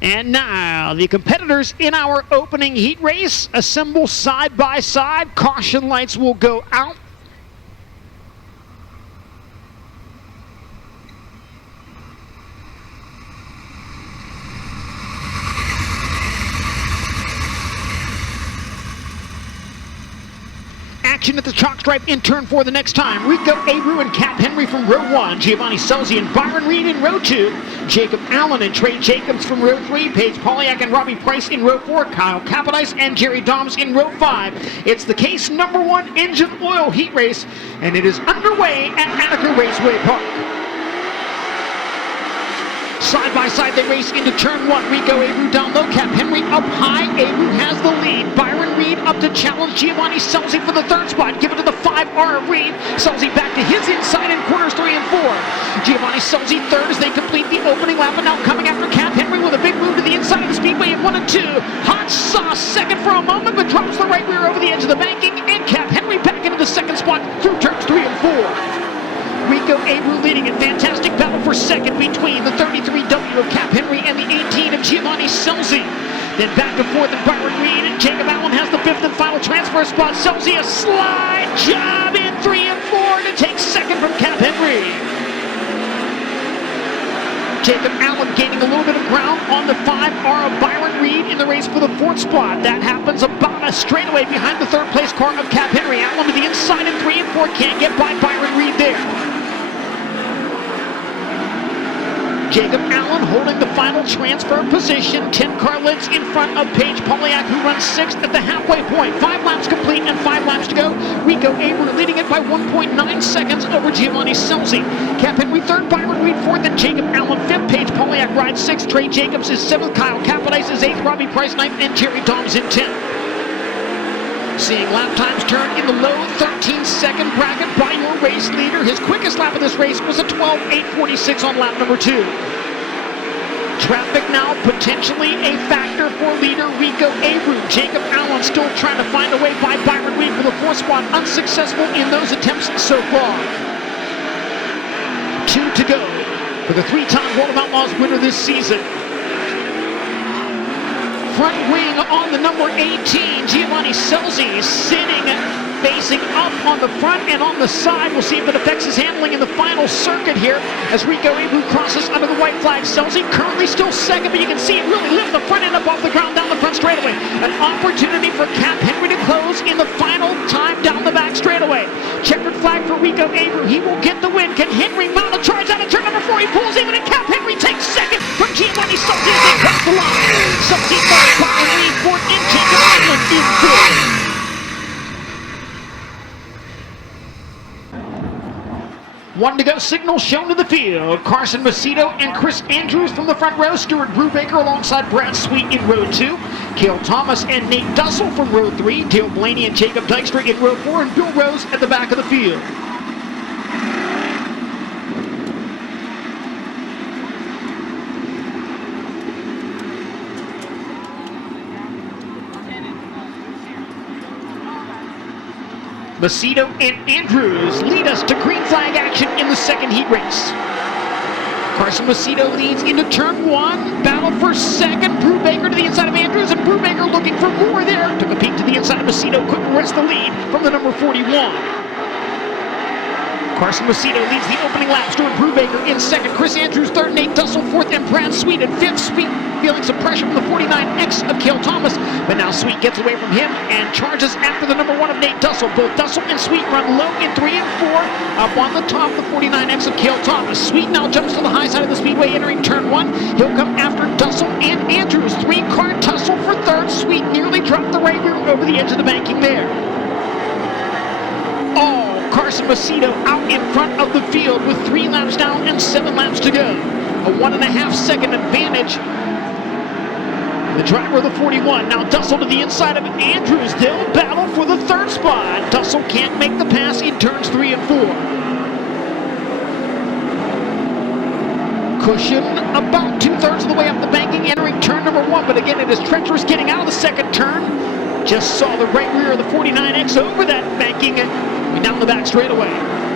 And now the competitors in our opening heat race assemble side by side. Caution lights will go out. Action at the chalk stripe in turn 4 the next time. Rico Abreu and Cap Henry from row 1. Giovanni Selzy and Byron Reed in row 2. Jacob Allen and Trey Jacobs from row 3. Paige Polyak and Robbie Price in row 4. Kyle Capodice and Jerry Doms in row 5. It's the case number 1 engine oil heat race, and it is underway at Attica Raceway Park. Side by side they race into turn 1. Rico Abreu down low, Cap Henry up high. Abreu has the lead. Byron Reed up to challenge Giovanni Selzy for the 3rd spot. Give it to the 5R of Reed. Selzy back to his inside in corners 3 and 4. Giovanni Selzy 3rd as they complete the opening lap, and now coming after Cap Henry with a big move to the inside of the speedway in 1 and 2. Hot Sauce 2nd for a moment, but drops the right rear over the edge of the banking, and Cap Henry back into the 2nd spot through turns 3 and 4. Rico Abreu leading in fantastic battle for 2nd between the 33W of Cap Henry and the 18 of Giovanni Selzy. Then back to 4th and Byron Reed, and Jacob Allen has the 5th and final transfer spot. Selzy a slide job in 3 and 4 to take 2nd from Cap Henry. Jacob Allen gaining a little bit of ground on the 5R of Byron Reed in the race for the 4th spot. That happens about a straightaway behind the 3rd place car of Cap Henry. Allen to the inside in 3 and 4, can't get by Byron Reed there. Jacob Allen holding the final transfer position. 10 car lengths in front of Paige Polyak, who runs 6th at the halfway point. 5 laps complete and 5 laps to go. Rico Abreu leading it by 1.9 seconds over Giovanni Selzy. Cap Henry 3rd, Byron Reed 4th, and Jacob Allen 5th. Paige Polyak rides 6th. Trey Jacobs is 7th. Kyle Capodice is 8th. Robbie Price 9th, and Jerry Doms in 10th. Seeing lap times turn in the low 13-second bracket by your race leader. His quickest lap of this race was a 12:8:46 on lap number 2. Traffic now potentially a factor for leader Rico Abreu. Jacob Allen still trying to find a way by Byron Reed for the 4th spot. Unsuccessful in those attempts so far. 2 to go for the 3-time World of Outlaws winner this season. Front wing on the number 18, Giovanni Selzy sitting, facing up on the front and on the side. We'll see if it affects his handling in the final circuit here as Rico Abreu crosses under the white flag. Selzy currently still 2nd, but you can see it really lift the front end up off the ground down the front straightaway. An opportunity for Cap Henry to close in the final time down the back straightaway. Checkered flag for Rico Abreu. He will get the win. Can Henry mount a charge out of turn number 4? He pulls even, and Cap Henry takes 2nd from Giovanni Selzy as they cross the line. Selzy 3rd, Byron Reed 4th, and Jacob Allen in 5th. One to go signal shown to the field. Carson Macedo and Chris Andrews from the front row. Stuart Brubaker alongside Brad Sweet in row 2. Cale Thomas and Nate Dussel from row 3. Dale Blaney and Jacob Dykstra in row 4. And Bill Rose at the back of the field. Macedo and Andrews lead us to green flag action in the 2nd heat race. Carson Macedo leads into turn 1. Battle for 2nd. Brubaker to the inside of Andrews, and Brubaker looking for more there. Took a peek to the inside of Macedo, couldn't wrest the lead from the number 41. Carson Macedo leads the opening lap. Stuart Brubaker in 2nd. Chris Andrews 3rd. Nate Dussel 4th, and Brad Sweet in 5th. Sweet feeling some pressure from the 49X of Cale Thomas, but now Sweet gets away from him and charges after the number 1 of Nate Dussel. Both Dussel and Sweet run low in 3 and 4. Up on the top, the 49X of Cale Thomas. Sweet now jumps to the high side of the speedway entering turn 1. He'll come after Dussel and Andrews. 3-car tussle for 3rd. Sweet nearly dropped the right rear over the edge of the banking there. Carson Macedo out in front of the field with 3 laps down and 7 laps to go. A 1.5 second advantage. The driver of the 41, now Dussel to the inside of Andrews. They'll battle for the 3rd spot. Dussel can't make the pass in turns 3 and 4. Cushion about 2/3 of the way up the banking entering turn number 1, but again it is treacherous getting out of the 2nd turn. Just saw the right rear of the 49X over that banking and down the back straightaway.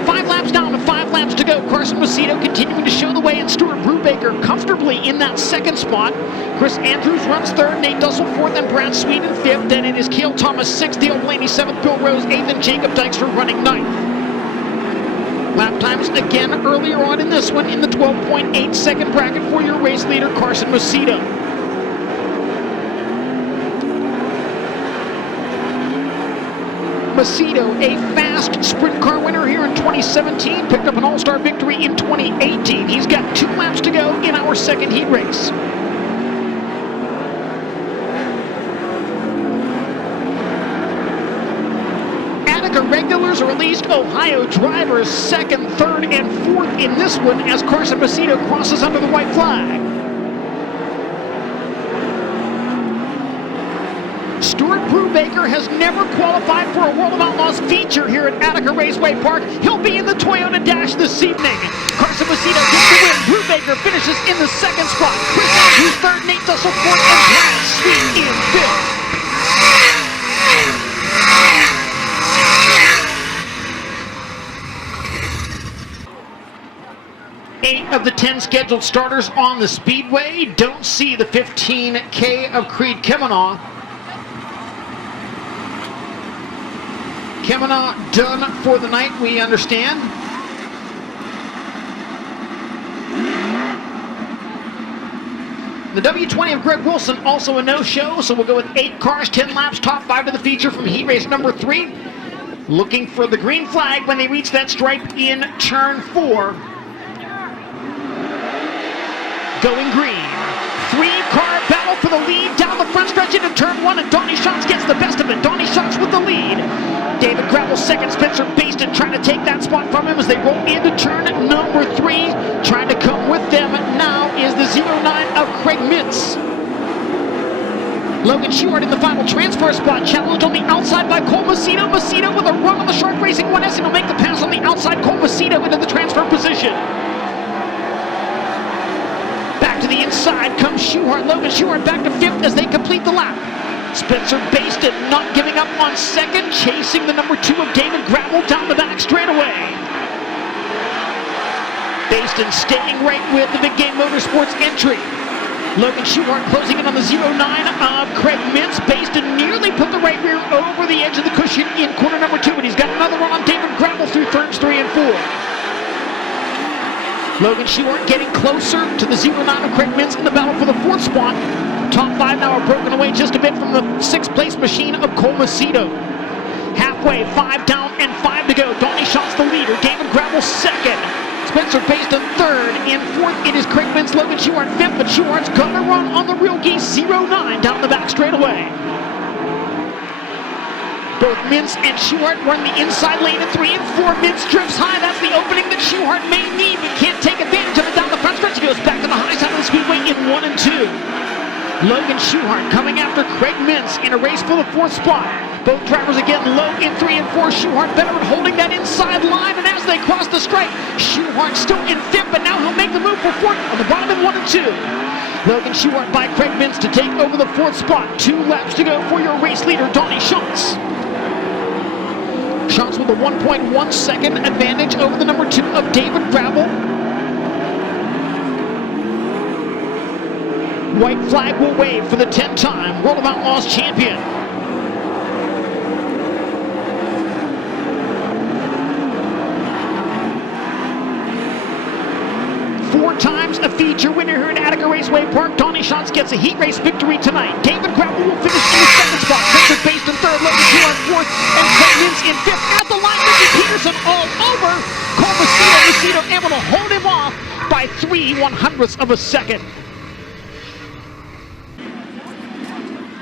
5 laps down and 5 laps to go. Carson Macedo continuing to show the way, and Stuart Brubaker Brubaker comfortably in that second spot. Chris Andrews runs third, Nate Dussel fourth, and Brad Sweet in fifth. Then it is Cale Thomas sixth, Dale Blaney seventh, Bill Rose eighth, and Jacob Dykstra running ninth. Lap times again earlier on in this one in the 12.8 second bracket for your race leader, Carson Macedo. Macedo, a fast sprint car winner here in 2017, picked up an all-star victory in 2018. He's got 2 laps to go in our second heat race. Attica regulars, or at least Ohio drivers, second, third, and fourth in this one as Carson Macedo crosses under the white flag. Stuart Brubaker has never qualified for a World of Outlaws feature here at Attica Raceway Park. He'll be in the Toyota Dash this evening. Carson Macedo gets the win. Brubaker finishes in the second spot. Chris Andrews third, Nate Dussel fourth, and Brad Sweet in fifth. Eight of the 10 scheduled starters on the speedway. Don't see the 15K of Creed Kavanaugh. Kavanaugh done for the night, we understand. The W20 of Greg Wilson, also a no-show, so we'll go with 8 cars, 10 laps, top 5 to the feature from heat race number 3. Looking for the green flag when they reach that stripe in turn 4. Going green. 3-car battle for the lead down the front stretch into turn 1, and Donnie Schatz gets the best of it. Donnie Schatz with the lead. David Gravel second, Spencer Baston trying to take that spot from him as they roll into turn number 3. Trying to come with them now is the 09 of Craig Mintz. Logan Shewhart in the final transfer spot, challenged on the outside by Cole Macedo. Macedo with a run on the Shark Racing 1S, and he'll make the pass on the outside. Cole Macedo into the transfer position. Back to the inside comes Shewhart. Logan Shewhart back to 5th as they complete the lap. Spencer Baston not giving up on second, chasing the number 2 of David Gravel down the back straightaway. Baston staying right with the Big Game Motorsports entry. Logan Shewhart closing in on the 09 of Craig Mintz. Baston nearly put the right rear over the edge of the cushion in corner number 2, but he's got another run on David Gravel through turns 3 and 4. Logan Shewhart getting closer to the 09 of Craig Mintz in the battle for the 4th spot. Top 5 now are broken away just a bit from the 6th place machine of Cole Macedo. Halfway, 5 down and 5 to go. Donnie Schatz the leader, David Gravel second. Spencer Baston third. In 4th, it is Craig Mintz, Logan Shewhart 5th, but Shewhart's gonna run on the real geese 09 down the back straightaway. Both Mintz and Shewhart run the inside lane at 3 and 4. Mintz drifts high. That's the opening that Shewhart may need, but can't take advantage of it down the front stretch. He goes back to the high side of the speedway in 1 and 2. Logan Shewhart coming after Craig Mintz in a race for the 4th spot. Both drivers again low in 3 and 4. Shewhart better at holding that inside line, and as they cross the stripe, Shewhart still in 5th, but now he'll make the move for 4th on the bottom in 1 and 2. Logan Shewhart by Craig Mintz to take over the 4th spot. 2 laps to go for your race leader, Donnie Schatz. Schatz with a 1.1 second advantage over the number 2 of David Gravel. White flag will wave for the 10-time World of Outlaws champion. Four times a feature winner here at Attica Raceway Park, Donnie Schatz gets a heat race victory tonight. David Gravel will finish in the 2nd spot. Spencer Baston 3rd, Logan Shewhart 4th, and Craig Mintz in 5th. At the line, Ricky Peterson all over. Cole Macedo able to hold him off by 3/100ths of a second.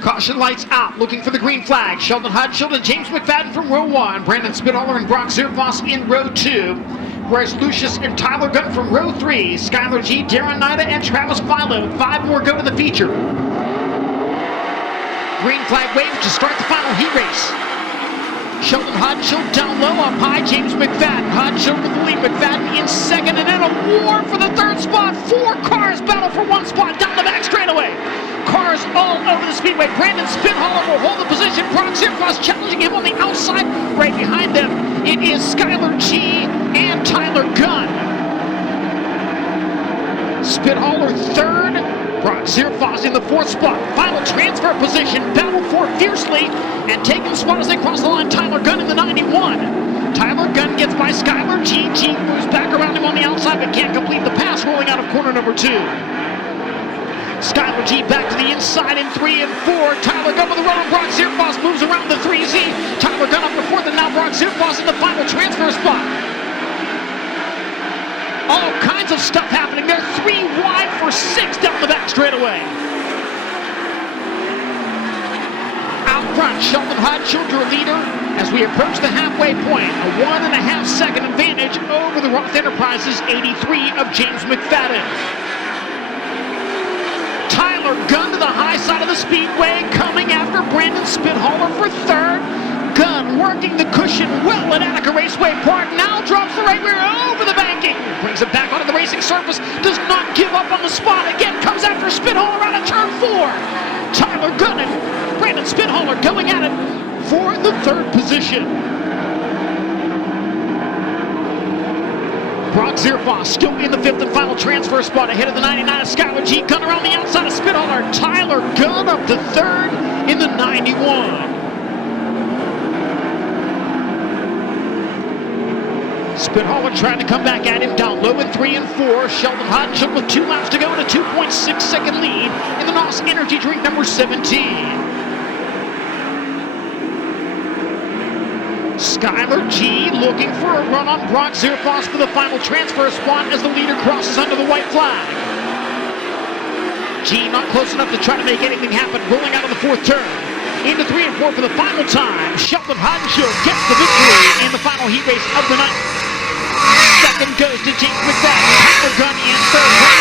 Caution lights out, looking for the green flag. Sheldon Hudsheld and James McFadden from row 1. Brandon Spithaler and Brock Zervos in row 2. Whereas Lucius and Tyler Gunn from row 3. Skylar G, Darren Nida, and Travis Philo. 5 more go to the feature. Green flag wave to start the final heat race. Sheldon Hudsheld down low, up high, James McFadden. Hudsheld with the lead, McFadden in 2nd, and then a war for the 3rd spot. 4 cars battle for 1 spot down the back straightaway. Cars all over the speedway. Brandon Spithaler will hold the position. Brock Zervos challenging him on the outside. Right behind them, it is Skylar G and Tyler Gunn. Spithauler third. Brock Zierfoss in the fourth spot. Final transfer position, battled for fiercely, and taking spot as they cross the line. Tyler Gunn in the 91. Tyler Gunn gets by Skylar G. G moves back around him on the outside, but can't complete the pass, rolling out of corner number 2. Skylar G back to the inside in 3 and 4. Tyler Gunn with the run on Brock Zierfoss moves around the 3Z. Tyler Gunn up to 4th, and now Brock Zierfoss in the final transfer spot. All kinds of stuff happening there. 3 wide for 6 down the back straightaway. Out front, Sheldon Hodgson, your leader, as we approach the halfway point. A 1.5 second advantage over the Roth Enterprises 83 of James McFadden. Tyler Gunn to the high side of the speedway, coming after Brandon Spithauler for third. Gunn working the cushion well at Attica Raceway Park. Now drops the right rear over the banking. Brings it back onto the racing surface. Does not give up on the spot. Again, comes after Spithauler out of turn 4. Tyler Gunn and Brandon Spithauler going at it for the 3rd position. Brock Zierfoss still in the 5th and final transfer spot ahead of the 99 of Skylar G. Gunn around the outside of Spithauler. Tyler Gunn up to 3rd in the 91. Spithauler trying to come back at him down low in 3 and 4. Sheldon Hodgson with 2 laps to go and a 2.6 second lead in the NOS Energy Drink number 17. Skylar G looking for a run on Brock Zierfoss for the final transfer spot as the leader crosses under the white flag. G not close enough to try to make anything happen, rolling out of the 4th turn. Into 3 and 4 for the final time. Sheldon Hodgson gets the victory in the final heat race of the night. Second goes to James McFadden. Tyler Gunn in 3rd.